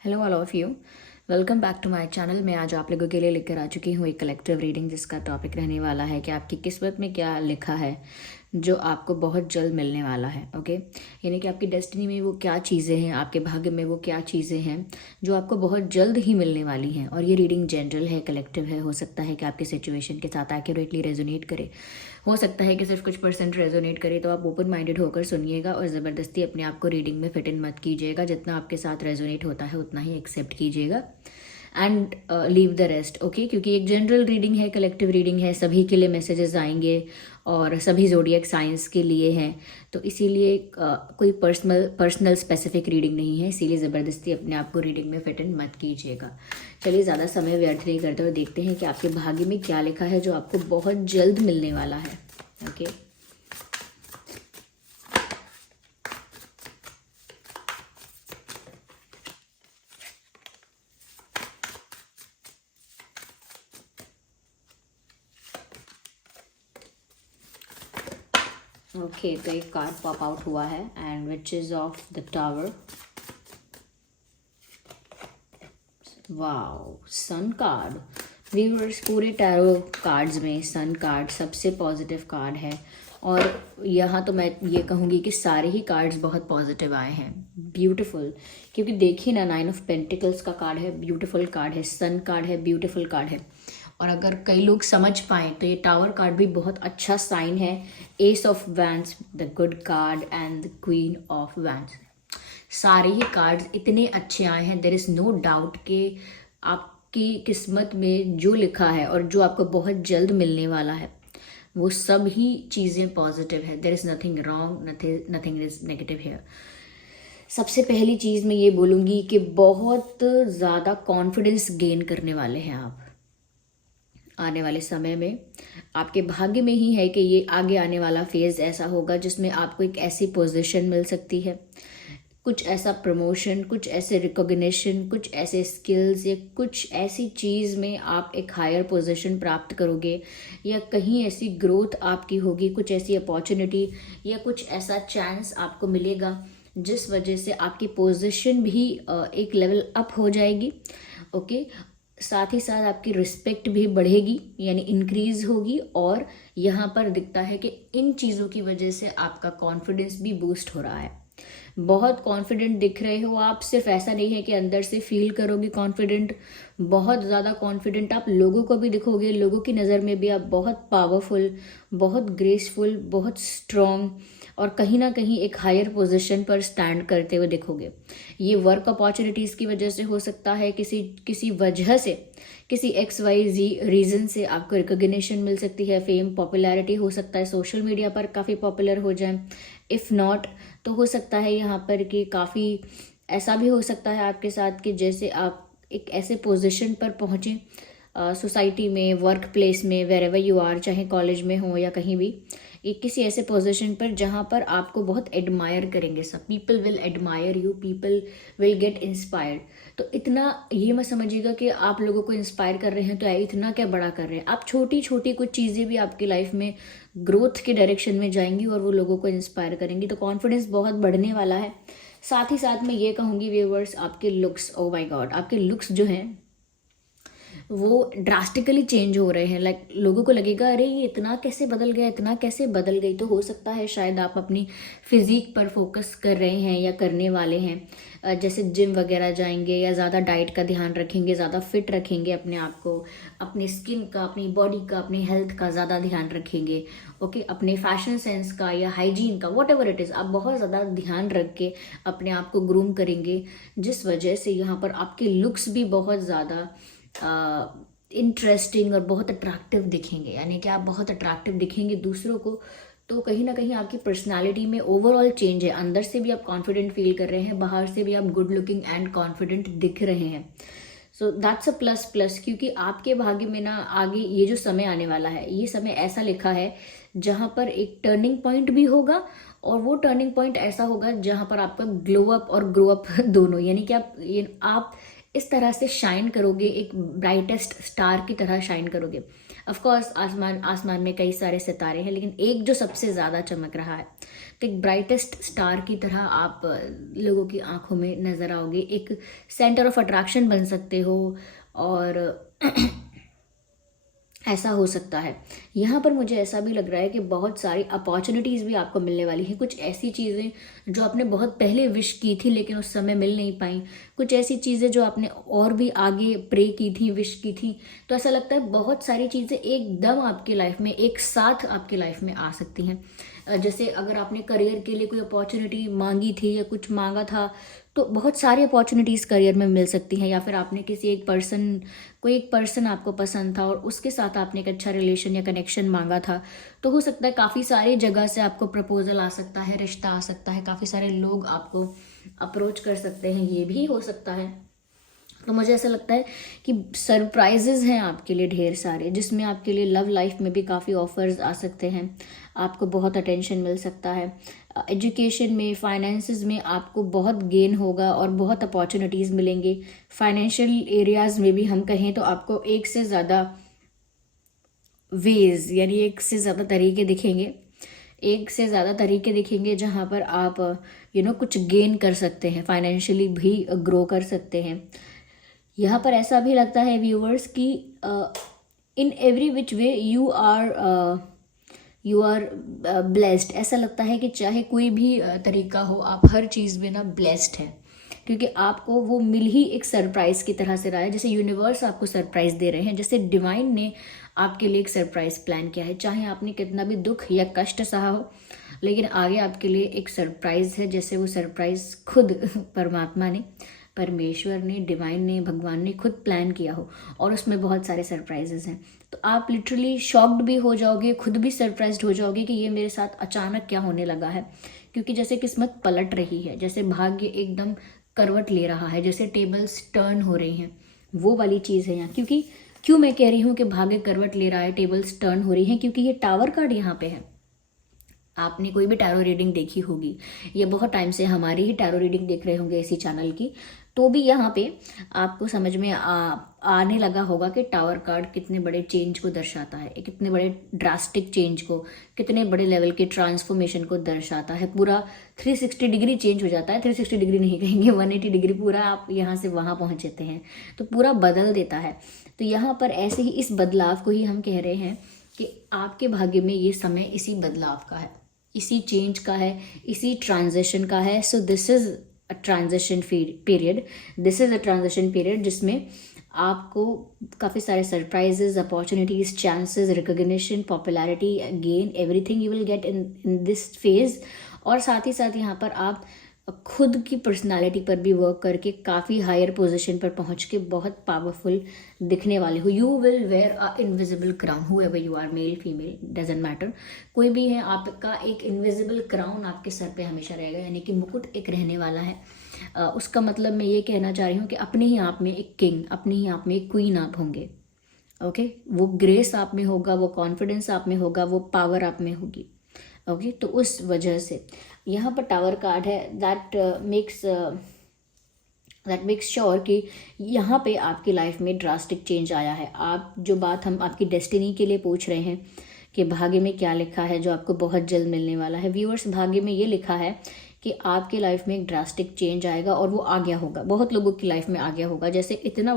Hello all of you, welcome back to my channel. मैं आज आप लोगों के लिए लेकर आ चुकी हूँ एक कलेक्टिव रीडिंग, जिसका टॉपिक रहने वाला है कि आपकी किस्मत में क्या लिखा है जो आपको बहुत जल्द मिलने वाला है। ओके, यानी कि आपकी डेस्टिनी में वो क्या चीज़ें हैं, आपके भाग्य में वो क्या चीज़ें हैं जो आपको बहुत जल्द ही मिलने वाली हैं। और ये रीडिंग जनरल है, कलेक्टिव है। हो सकता है कि आपकी सिचुएशन के साथ एक्यूरेटली रेजोनेट करे, हो सकता है कि सिर्फ कुछ परसेंट रेजोनेट करे। तो आप ओपन माइंडेड होकर सुनिएगा और ज़बरदस्ती अपने आप को रीडिंग में फिट इन मत कीजिएगा। जितना आपके साथ रेजोनेट होता है उतना ही एक्सेप्ट कीजिएगा and leave the rest. Okay, क्योंकि एक जनरल रीडिंग है, कलेक्टिव रीडिंग है, सभी के लिए मैसेजेस आएंगे और सभी ज़ोडिएक साइंस के लिए हैं। तो इसीलिए कोई पर्सनल स्पेसिफिक रीडिंग नहीं है, इसीलिए ज़बरदस्ती अपने आप को रीडिंग में फिट इन मत कीजिएगा। चलिए ज़्यादा समय व्यर्थ नहीं करते हुए देखते हैं कि आपके भाग्य में क्या लिखा है जो आपको बहुत जल्द मिलने वाला है। ओके, ओके, तो एक कार्ड पॉप आउट हुआ है and witches of the tower. Wow, sun card. Viewers, पूरे टैरो कार्ड्स में सन कार्ड सबसे पॉजिटिव कार्ड है। और यहाँ तो मैं ये कहूँगी कि सारे ही कार्ड्स बहुत पॉजिटिव आए हैं। ब्यूटीफुल, क्योंकि देखिए ना, 9 ऑफ पेंटिकल्स का कार्ड है, ब्यूटीफुल कार्ड है, सन कार्ड है, ब्यूटीफुल कार्ड है। और अगर कई लोग समझ पाएँ तो ये टावर कार्ड भी बहुत अच्छा साइन है। S of wands, the good card, and the queen of wands, सारे ही कार्ड्स इतने अच्छे आए हैं। देयर इज़ नो डाउट कि आपकी किस्मत में जो लिखा है और जो आपको बहुत जल्द मिलने वाला है वो सब ही चीज़ें पॉजिटिव है। There is nothing wrong, nothing is negative here. सबसे पहली चीज़ मैं ये बोलूँगी कि बहुत ज़्यादा कॉन्फिडेंस गेन करने वाले हैं आप आने वाले समय में। आपके भाग्य में ही है कि ये आगे आने वाला फेज़ ऐसा होगा जिसमें आपको एक ऐसी पोजीशन मिल सकती है, कुछ ऐसा प्रमोशन, कुछ ऐसे रिकॉग्निशन, कुछ ऐसे स्किल्स या कुछ ऐसी चीज़ में आप एक हायर पोजीशन प्राप्त करोगे, या कहीं ऐसी ग्रोथ आपकी होगी, कुछ ऐसी अपॉर्चुनिटी या कुछ ऐसा चांस आपको मिलेगा जिस वजह से आपकी पोजीशन भी एक लेवल अप हो जाएगी। ओके, साथ ही साथ आपकी रिस्पेक्ट भी बढ़ेगी, यानी इंक्रीज होगी। और यहाँ पर दिखता है कि इन चीज़ों की वजह से आपका कॉन्फिडेंस भी बूस्ट हो रहा है। बहुत कॉन्फिडेंट दिख रहे हो आप। सिर्फ ऐसा नहीं है कि अंदर से फील करोगे कॉन्फिडेंट, बहुत ज़्यादा कॉन्फिडेंट आप लोगों को भी दिखोगे। लोगों की नज़र में भी आप बहुत पावरफुल, बहुत ग्रेसफुल, बहुत स्ट्रॉन्ग और कहीं ना कहीं एक हायर पोजीशन पर स्टैंड करते हुए दिखोगे। ये वर्क अपॉर्चुनिटीज़ की वजह से हो सकता है, किसी किसी वजह से, किसी XYZ रीज़न से आपको रिकॉग्निशन मिल सकती है, फेम, पॉपुलैरिटी हो सकता है, सोशल मीडिया पर काफ़ी पॉपुलर हो जाए। इफ़ नॉट तो हो सकता है यहाँ पर कि काफ़ी ऐसा भी हो सकता है आपके साथ कि जैसे आप एक ऐसे पोजीशन पर पहुँचें सोसाइटी में, वर्क प्लेस में, वेर एवर यू आर, चाहे कॉलेज में हो या कहीं भी, एक किसी ऐसे पोजीशन पर जहाँ पर आपको बहुत एडमायर करेंगे सब। People will admire you, people will get inspired. तो इतना ये मत समझिएगा कि आप लोगों को इंस्पायर कर रहे हैं तो इतना क्या बड़ा कर रहे हैं आप। छोटी छोटी कुछ चीज़ें भी आपकी लाइफ में ग्रोथ के डायरेक्शन में जाएंगी और वो लोगों को इंस्पायर करेंगी। तो कॉन्फिडेंस बहुत बढ़ने वाला है। साथ ही साथ मैं ये कहूँगी व्यूअर्स, आपके लुक्स, ओ माय गॉड, आपके लुक्स जो हैं वो ड्रास्टिकली चेंज हो रहे हैं। लाइक लोगों को लगेगा अरे ये इतना कैसे बदल गया, इतना कैसे बदल गई। तो हो सकता है शायद आप अपनी फिजिक पर फोकस कर रहे हैं या करने वाले हैं। जैसे जिम वगैरह जाएंगे या ज़्यादा डाइट का ध्यान रखेंगे, ज़्यादा फिट रखेंगे अपने आप को, अपनी स्किन का, अपनी बॉडी का, अपनी हेल्थ का ज़्यादा ध्यान रखेंगे। ओके, अपने फैशन सेंस का या हाइजीन का, वॉट एवर इट इज़, आप बहुत ज़्यादा ध्यान रख के अपने आप को ग्रूम करेंगे, जिस वजह से यहाँ पर आपके लुक्स भी बहुत ज़्यादा इंटरेस्टिंग और बहुत अट्रैक्टिव दिखेंगे। यानी कि आप बहुत अट्रैक्टिव दिखेंगे दूसरों को। तो कहीं ना कहीं आपकी पर्सनालिटी में ओवरऑल चेंज है। अंदर से भी आप कॉन्फिडेंट फील कर रहे हैं, बाहर से भी आप गुड लुकिंग एंड कॉन्फिडेंट दिख रहे हैं। So that's a plus plus, क्योंकि आपके भाग्य में ना आगे ये जो समय आने वाला है, ये समय ऐसा लिखा है जहाँ पर एक टर्निंग पॉइंट भी होगा। और वो टर्निंग पॉइंट ऐसा होगा जहाँ पर आपका ग्लो अप और ग्रो अप दोनों, यानी कि आप इस तरह से शाइन करोगे, एक ब्राइटेस्ट स्टार की तरह शाइन करोगे। ऑफ कोर्स आसमान में कई सारे सितारे हैं, लेकिन एक जो सबसे ज़्यादा चमक रहा है, तो एक ब्राइटेस्ट स्टार की तरह आप लोगों की आंखों में नज़र आओगे, एक सेंटर ऑफ अट्रैक्शन बन सकते हो। और ऐसा हो सकता है। यहाँ पर मुझे ऐसा भी लग रहा है कि बहुत सारी अपॉर्चुनिटीज़ भी आपको मिलने वाली हैं। कुछ ऐसी चीज़ें जो आपने बहुत पहले विश की थी लेकिन उस समय मिल नहीं पाई, कुछ ऐसी चीज़ें जो आपने और भी आगे प्रे की थी, विश की थी। तो ऐसा लगता है बहुत सारी चीज़ें एकदम आपकी लाइफ में एक साथ आपकी लाइफ में आ सकती हैं। जैसे अगर आपने करियर के लिए कोई अपॉर्चुनिटी मांगी थी या कुछ मांगा था, तो बहुत सारी अपॉर्चुनिटीज़ करियर में मिल सकती हैं। या फिर आपने किसी कोई एक पर्सन आपको पसंद था और उसके साथ आपने एक अच्छा रिलेशन या कनेक्शन मांगा था, तो हो सकता है काफ़ी सारी जगह से आपको प्रपोजल आ सकता है, रिश्ता आ सकता है, काफ़ी सारे लोग आपको अप्रोच कर सकते हैं, ये भी हो सकता है। तो मुझे ऐसा लगता है कि सरप्राइजेज हैं आपके लिए ढेर सारे, जिसमें आपके लिए लव लाइफ में भी काफ़ी ऑफर्स आ सकते हैं, आपको बहुत अटेंशन मिल सकता है। एजुकेशन में, फाइनेंसेस में आपको बहुत गेन होगा और बहुत अपॉर्चुनिटीज़ मिलेंगे। फाइनेंशियल एरियाज़ में भी हम कहें तो आपको एक से ज़्यादा वेज यानी एक से ज़्यादा तरीके दिखेंगे, एक से ज़्यादा तरीके दिखेंगे जहाँ पर आप कुछ गेन कर सकते हैं, फाइनेंशियली भी ग्रो कर सकते हैं। यहाँ पर ऐसा भी लगता है व्यूअर्स कि in every which way you are blessed. ऐसा लगता है कि चाहे कोई भी तरीका हो, आप हर चीज़ में ना ब्लेस्ड हैं, क्योंकि आपको वो मिल ही एक सरप्राइज की तरह से रहा है। जैसे यूनिवर्स आपको सरप्राइज दे रहे हैं, जैसे डिवाइन ने आपके लिए एक सरप्राइज प्लान किया है। चाहे आपने कितना भी दुख या कष्ट सहा हो, लेकिन आगे आपके लिए एक सरप्राइज है। जैसे वो सरप्राइज खुद परमात्मा ने, परमेश्वर ने, डिवाइन ने, भगवान ने खुद प्लान किया हो, और उसमें बहुत सारे सरप्राइजेस हैं। तो आप लिटरली शॉक्ड भी हो जाओगे, खुद भी सरप्राइज्ड हो जाओगे कि ये मेरे साथ अचानक क्या होने लगा है। क्योंकि जैसे किस्मत पलट रही है, जैसे भाग्य एकदम करवट ले रहा है, जैसे टेबल्स टर्न हो रही हैं, वो वाली चीज़ है यहाँ। क्यों मैं कह रही हूँ कि भाग्य करवट ले रहा है, टेबल्स टर्न हो रही हैं, क्योंकि ये टावर कार्ड यहाँ पे है। आपने कोई भी टैरो रीडिंग देखी होगी, ये बहुत टाइम से हमारी ही टैरो रीडिंग देख रहे होंगे इसी चैनल की, तो भी यहाँ पे आपको समझ में आने लगा होगा कि टावर कार्ड कितने बड़े चेंज को दर्शाता है, कितने बड़े ड्रास्टिक चेंज को, कितने बड़े लेवल के ट्रांसफॉर्मेशन को दर्शाता है। पूरा 360 डिग्री चेंज हो जाता है, 360 डिग्री नहीं कहेंगे, 180 डिग्री पूरा आप यहाँ से वहाँ पहुँच जाते हैं, तो पूरा बदल देता है। तो यहाँ पर ऐसे ही इस बदलाव को ही हम कह रहे हैं कि आपके भाग्य में ये समय इसी बदलाव का है, इसी चेंज का है, इसी ट्रांजिशन का है। So this is a transition period, this is a transition period जिसमें आपको काफ़ी सारे surprises, opportunities, chances, recognition, popularity, gain, everything you will get in this phase. और साथ ही साथ यहाँ पर आप खुद की पर्सनालिटी पर भी वर्क करके काफ़ी हायर पोजीशन पर पहुँच के बहुत पावरफुल दिखने वाले हो। You will wear a invisible crown, whoever you are, male female doesn't matter, कोई भी है, आपका एक इनविजिबल क्राउन आपके सर पे हमेशा रहेगा, यानी कि मुकुट एक रहने वाला है। उसका मतलब मैं ये कहना चाह रही हूँ कि अपने ही आप में एक किंग, अपने ही आप में एक क्वीन आप होंगे। ओके, वो ग्रेस आप में होगा, वो कॉन्फिडेंस आप में होगा, वो पावर आप में होगी। ओके, तो उस वजह से यहाँ पर टावर कार्ड है, दैट मेक्स श्योर कि यहाँ पे आपकी लाइफ में ड्रास्टिक चेंज आया है। आप जो बात हम आपकी डेस्टिनी के लिए पूछ रहे हैं कि भाग्य में क्या लिखा है जो आपको बहुत जल्द मिलने वाला है, व्यूअर्स, भाग्य में ये लिखा है कि आपकी लाइफ में एक ड्रास्टिक चेंज आएगा, और वो आ गया होगा, बहुत लोगों की लाइफ में आ गया होगा। जैसे इतना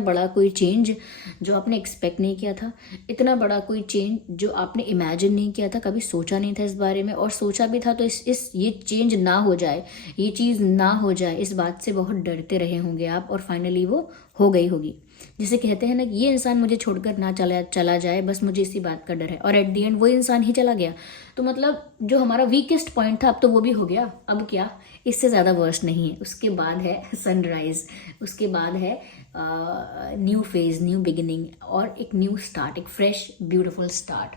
बड़ा कोई चेंज जो आपने एक्सपेक्ट नहीं किया था, इतना बड़ा कोई चेंज जो आपने इमेजिन नहीं किया था, कभी सोचा नहीं था इस बारे में, और सोचा भी था तो ये चेंज ना हो जाए, ये चीज़ ना हो जाए, इस बात से बहुत डरते रहे होंगे आप, और फाइनली वो हो गई होगी। जिसे कहते हैं ना कि ये इंसान मुझे छोड़कर ना चला जाए, बस मुझे इसी बात का डर है, और एट द एंड वो इंसान ही चला गया। तो मतलब जो हमारा वीकेस्ट पॉइंट था अब तो वो भी हो गया, अब क्या, इससे ज़्यादा वर्स्ट नहीं है। उसके बाद है सनराइज, उसके बाद है न्यू फेज, न्यू बिगिनिंग, और एक न्यू स्टार्ट, एक फ्रेश ब्यूटीफुल स्टार्ट।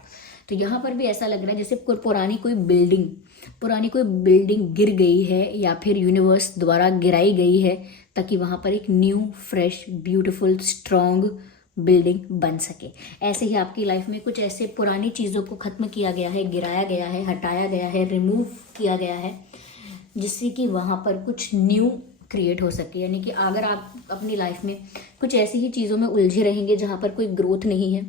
तो यहाँ पर भी ऐसा लग रहा है जैसे पुरानी कोई बिल्डिंग गिर गई है, या फिर यूनिवर्स द्वारा गिराई गई है, ताकि वहाँ पर एक new fresh beautiful strong building बन सके। ऐसे ही आपकी लाइफ में कुछ ऐसे पुरानी चीज़ों को ख़त्म किया गया है, गिराया गया है, हटाया गया है, रिमूव किया गया है, जिससे कि वहाँ पर कुछ न्यू क्रिएट हो सके। यानी कि अगर आप अपनी लाइफ में कुछ ऐसी ही चीज़ों में उलझे रहेंगे जहाँ पर कोई ग्रोथ नहीं है,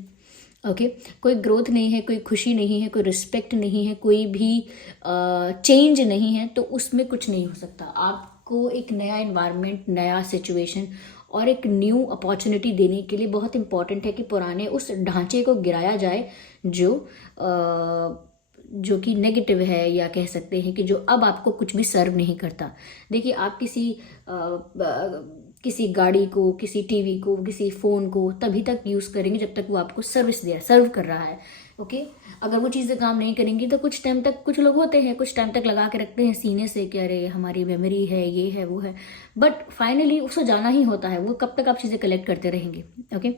ओके कोई ग्रोथ नहीं है, कोई खुशी नहीं है, कोई रिस्पेक्ट नहीं है, कोई भी चेंज नहीं है, तो उसमें कुछ नहीं हो सकता। आपको एक नया इन्वायरमेंट, नया सिचुएशन और एक न्यू अपॉर्चुनिटी देने के लिए बहुत इंपॉर्टेंट है कि पुराने उस ढांचे को गिराया जाए जो जो कि नेगेटिव है, या कह सकते हैं कि जो अब आपको कुछ भी सर्व नहीं करता। देखिए आप किसी गाड़ी को, किसी टीवी को, किसी फ़ोन को तभी तक यूज़ करेंगे जब तक वो आपको सर्व कर रहा है। ओके अगर वो चीज़ें काम नहीं करेंगी तो कुछ टाइम तक, कुछ लोग होते हैं कुछ टाइम तक लगा के रखते हैं सीने से कि अरे हमारी मेमोरी है, ये है वो है, बट फाइनली उसको जाना ही होता है। वो कब तक आप चीज़ें कलेक्ट करते रहेंगे। ओके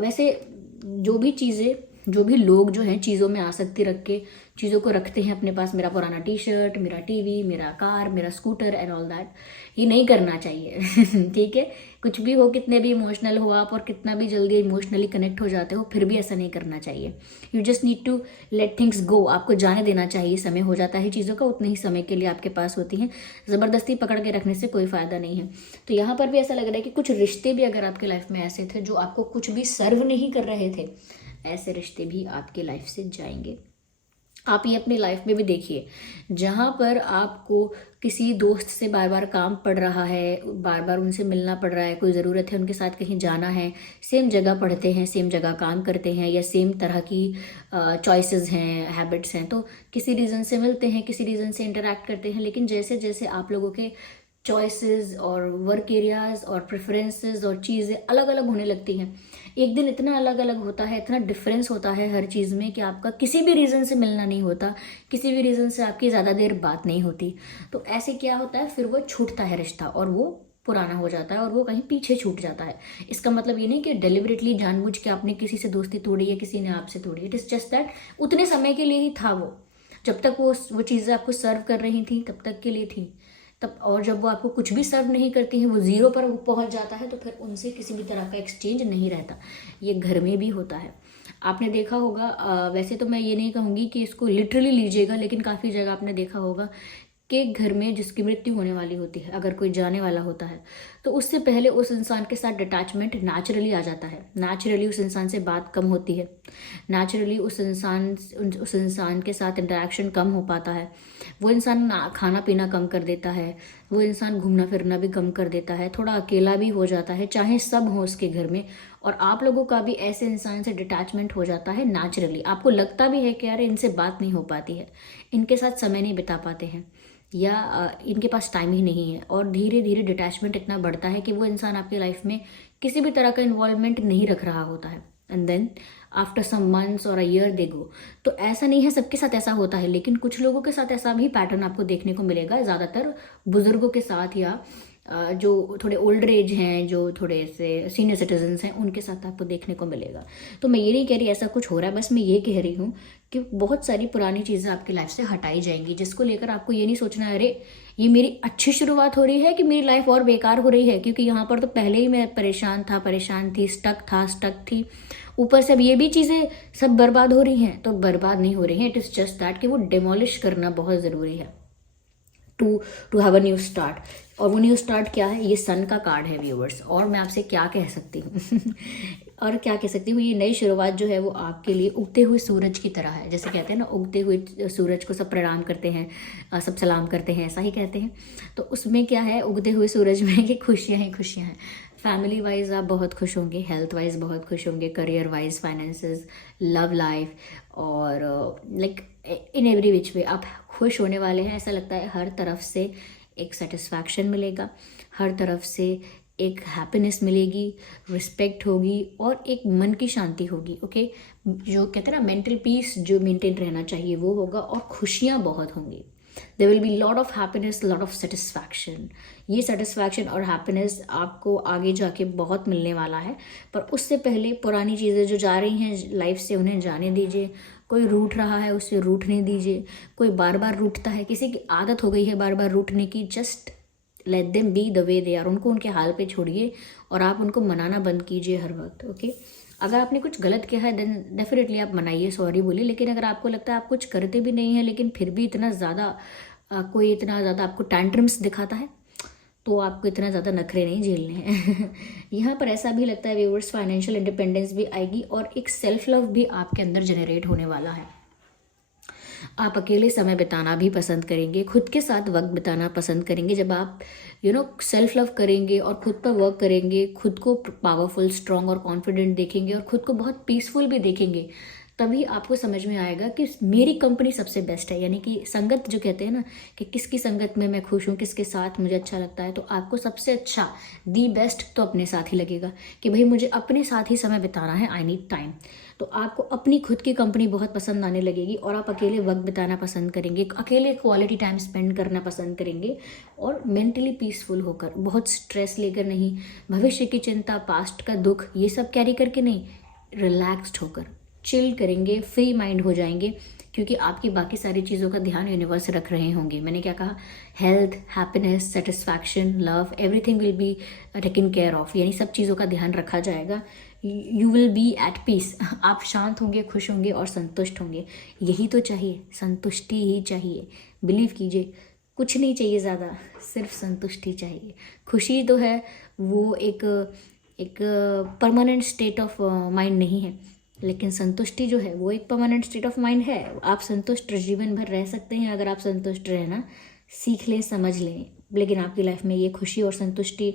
वैसे जो भी लोग जो हैं चीज़ों में आसक्ति रख के चीज़ों को रखते हैं अपने पास, मेरा पुराना टी शर्ट, मेरा टीवी, मेरा कार, मेरा स्कूटर एंड ऑल दैट, ये नहीं करना चाहिए। ठीक है कुछ भी हो, कितने भी इमोशनल हो आप और कितना भी जल्दी इमोशनली कनेक्ट हो जाते हो, फिर भी ऐसा नहीं करना चाहिए। You just need to let things go. आपको जाने देना चाहिए। समय हो जाता है चीज़ों का, उतने ही समय के लिए आपके पास होती हैं। ज़बरदस्ती पकड़ के रखने से कोई फ़ायदा नहीं है। तो यहाँ पर भी ऐसा लग रहा है कि कुछ रिश्ते भी अगर आपके लाइफ में ऐसे थे जो आपको कुछ भी सर्व नहीं कर रहे थे, ऐसे रिश्ते भी आपके लाइफ से जाएंगे। आप ये अपनी लाइफ में भी देखिए, जहाँ पर आपको किसी दोस्त से बार बार काम पड़ रहा है, बार बार उनसे मिलना पड़ रहा है, कोई ज़रूरत है उनके साथ कहीं जाना है, सेम जगह पढ़ते हैं, सेम जगह काम करते हैं, या सेम तरह की चॉइसेस हैं, हैबिट्स हैं, तो किसी रीज़न से मिलते हैं, किसी रीज़न से इंटरेक्ट करते हैं, लेकिन जैसे जैसे आप लोगों के चॉइसेस और वर्क एरियाज और प्रेफरेंसेस और चीज़ें अलग अलग होने लगती हैं, एक दिन इतना अलग अलग होता है, इतना डिफरेंस होता है हर चीज़ में कि आपका किसी भी रीज़न से मिलना नहीं होता, किसी भी रीज़न से आपकी ज़्यादा देर बात नहीं होती। तो ऐसे क्या होता है, फिर वो छूटता है रिश्ता और वो पुराना हो जाता है और वो कहीं पीछे छूट जाता है। इसका मतलब ये नहीं कि डेलिबरेटली जानबूझ के आपने किसी से दोस्ती तोड़ी है, किसी ने आपसे तोड़ी। इट इज़ जस्ट दैट उतने समय के लिए ही था वो, जब तक वो चीज़ें आपको सर्व कर रही थी तब तक के लिए थी तब, और जब वो आपको कुछ भी सर्व नहीं करती हैं, वो ज़ीरो पर वो पहुंच जाता है, तो फिर उनसे किसी भी तरह का एक्सचेंज नहीं रहता। ये घर में भी होता है, आपने देखा होगा। वैसे तो मैं ये नहीं कहूँगी कि इसको लिटरली लीजिएगा, लेकिन काफ़ी जगह आपने देखा होगा कि घर में जिसकी मृत्यु होने वाली होती है, अगर कोई जाने वाला होता है, तो उससे पहले उस इंसान के साथ डिटैचमेंट नेचुरली आ जाता है। नेचुरली उस इंसान से बात कम होती है, नेचुरली उस इंसान के साथ इंटरेक्शन कम हो पाता है। वो इंसान खाना पीना कम कर देता है, वो इंसान घूमना फिरना भी कम कर देता है, थोड़ा अकेला भी हो जाता है, चाहे सब हो उसके घर में। और आप लोगों का भी ऐसे इंसान से डिटैचमेंट हो जाता है नेचुरली। आपको लगता भी है कि यार इनसे बात नहीं हो पाती है, इनके साथ समय नहीं बिता पाते हैं, या इनके पास टाइम ही नहीं है, और धीरे धीरे डिटैचमेंट इतना बढ़ता है कि वो इंसान आपकी लाइफ में किसी भी तरह का इन्वॉल्वमेंट नहीं रख रहा होता है। And then after some months or a year दे गो। तो ऐसा नहीं है सबके साथ ऐसा होता है, लेकिन कुछ लोगों के साथ ऐसा भी पैटर्न आपको देखने को मिलेगा, ज़्यादातर बुजुर्गों के साथ, या जो थोड़े ओल्डर एज हैं, जो थोड़े से सीनियर सिटीजन्स हैं, उनके साथ आपको देखने को मिलेगा। तो मैं ये नहीं कह रही ऐसा कुछ हो रहा है, बस मैं ये कह रही हूँ कि बहुत सारी पुरानी चीज़ें आपकी लाइफ से हटाई जाएंगी, जिसको लेकर आपको ये नहीं सोचना है अरे ये मेरी अच्छी शुरुआत हो रही है कि मेरी लाइफ और बेकार हो रही है, क्योंकि यहाँ पर तो पहले ही मैं परेशान थी, स्टक थी, ऊपर से अब ये भी चीज़ें सब बर्बाद हो रही हैं। तो बर्बाद नहीं हो रही हैं, इट इज़ जस्ट दैट कि वो डिमोलिश करना बहुत ज़रूरी है to have a new start. और वो न्यू स्टार्ट क्या है, ये सन का कार्ड है व्यूअर्स। और मैं आपसे क्या कह सकती हूँ और क्या कह सकती हूँ, ये नई शुरुआत जो है वो आपके लिए उगते हुए सूरज की तरह है। जैसे कहते हैं ना, उगते हुए सूरज को सब प्रणाम करते हैं, सब सलाम करते हैं, ऐसा ही कहते हैं। तो उसमें क्या है, उगते हुए सूरज में कि खुशियाँ ही खुशियाँ हैं। फैमिली वाइज आप बहुत खुश होंगे, हेल्थ वाइज बहुत खुश होंगे, career wise, finances, love life, और लाइक इन एवरी विच वे आप खुश होने वाले हैं। ऐसा लगता है हर तरफ से एक सेटिस्फैक्शन मिलेगा, हर तरफ से एक हैप्पीनेस मिलेगी, रिस्पेक्ट होगी, और एक मन की शांति होगी। ओके जो कहते हैं ना, मेंटल पीस जो मेंटेन रहना चाहिए वो होगा, और खुशियाँ बहुत होंगी। There will be lot of happiness, lot of satisfaction. ये सेटिस्फैक्शन और हैप्पीनेस आपको आगे जाके बहुत मिलने वाला है। पर उससे पहले पुरानी चीज़ें जो जा रही हैं लाइफ से, उन्हें जाने दीजिए। कोई रूठ रहा है उससे रूठने दीजिए, कोई बार बार रूठता है, किसी की आदत हो गई है बार बार रूठने की, just let them be the way they are. उनको उनके हाल पे छोड़िए और आप उनको मनाना बंद कीजिए हर वक्त। ओके अगर आपने कुछ गलत किया है देन डेफिनेटली आप मनाइए, सॉरी बोलिए। लेकिन अगर आपको लगता है आप कुछ करते भी नहीं है, लेकिन फिर भी इतना ज़्यादा कोई इतना ज़्यादा आपको टैंट्रम्स दिखाता है, तो आपको इतना ज़्यादा नखरे नहीं झेलने हैं। यहाँ पर ऐसा भी लगता है व्यूअर्स, फाइनेंशियल इंडिपेंडेंस भी आएगी और एक सेल्फ लव भी आपके अंदर जनरेट होने वाला है। आप अकेले समय बिताना भी पसंद करेंगे, खुद के साथ वक्त बिताना पसंद करेंगे। जब आप सेल्फ लव करेंगे और खुद पर वर्क करेंगे, खुद को पावरफुल, स्ट्रांग और कॉन्फिडेंट देखेंगे और खुद को बहुत पीसफुल भी देखेंगे, तभी आपको समझ में आएगा कि मेरी कंपनी सबसे बेस्ट है। यानी कि संगत जो कहते हैं ना, कि किसकी संगत में मैं खुश हूँ, किसके साथ मुझे अच्छा लगता है, तो आपको सबसे अच्छा, दी बेस्ट तो अपने साथ ही लगेगा कि भाई मुझे अपने साथ ही समय बिताना है, आई नीड टाइम। तो आपको अपनी खुद की कंपनी बहुत पसंद आने लगेगी और आप अकेले वक्त बिताना पसंद करेंगे, अकेले क्वालिटी टाइम स्पेंड करना पसंद करेंगे और मेंटली पीसफुल होकर, बहुत स्ट्रेस लेकर नहीं, भविष्य की चिंता, पास्ट का दुख, ये सब कैरी करके नहीं, रिलैक्स्ड होकर चिल करेंगे, फ्री माइंड हो जाएंगे, क्योंकि आपकी बाकी सारी चीज़ों का ध्यान यूनिवर्स रख रहे होंगे। मैंने क्या कहा, health, happiness, satisfaction, love, everything will be taken care of, यानी सब चीज़ों का ध्यान रखा जाएगा। You will be at peace, आप शांत होंगे, खुश होंगे और संतुष्ट होंगे। यही तो चाहिए, संतुष्टि ही चाहिए। बिलीव कीजिए, कुछ नहीं चाहिए ज़्यादा, सिर्फ संतुष्टि चाहिए। खुशी तो है, वो एक परमानेंट स्टेट ऑफ माइंड नहीं है, लेकिन संतुष्टि जो है वो एक परमानेंट स्टेट ऑफ माइंड है। आप संतुष्ट जीवन भर रह सकते हैं अगर आप संतुष्ट रहना सीख लें, समझ लें। लेकिन आपकी लाइफ में ये खुशी और संतुष्टि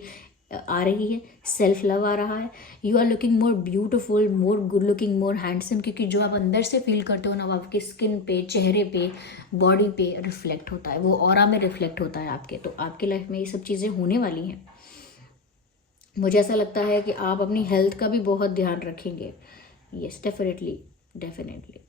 आ रही है, सेल्फ लव आ रहा है, you are looking more beautiful, more good looking, more handsome, क्योंकि जो आप अंदर से फील करते हो ना, वो आपके स्किन पे, चेहरे पे, बॉडी पे रिफ्लेक्ट होता है, वो ऑरा में रिफ्लेक्ट होता है आपके। तो आपकी लाइफ में ये सब चीज़ें होने वाली हैं। मुझे ऐसा लगता है कि आप अपनी हेल्थ का भी बहुत ध्यान रखेंगे। Yes, definitely.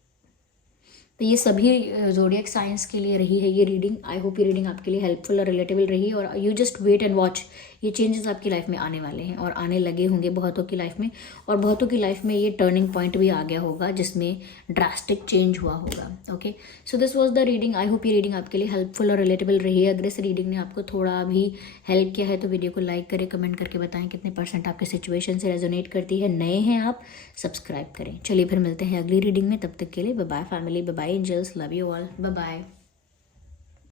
तो ये सभी ज़ोडिएक साइंस के लिए रही है ये रीडिंग। आई होप ये रीडिंग आपके लिए हेल्पफुल और रिलेटेबल रही, और you just wait and watch, ये चेंजेस आपकी लाइफ में आने वाले हैं और आने लगे होंगे बहुतों की लाइफ में, और बहुतों की लाइफ में ये टर्निंग पॉइंट भी आ गया होगा जिसमें ड्रास्टिक चेंज हुआ होगा। Okay, so this was the reading. I hope ये रीडिंग आपके लिए हेल्पफुल और रिलेटेबल रही है। अगर इस रीडिंग ने आपको थोड़ा भी हेल्प किया है तो वीडियो को लाइक करें, कमेंट करके बताएं कितने % आपके सिचुएशन से रेजोनेट करती है। नए हैं आप, सब्सक्राइब करें। चलिए फिर मिलते हैं अगली रीडिंग में, तब तक के लिए bye bye family, bye bye angels, love you all, bye bye.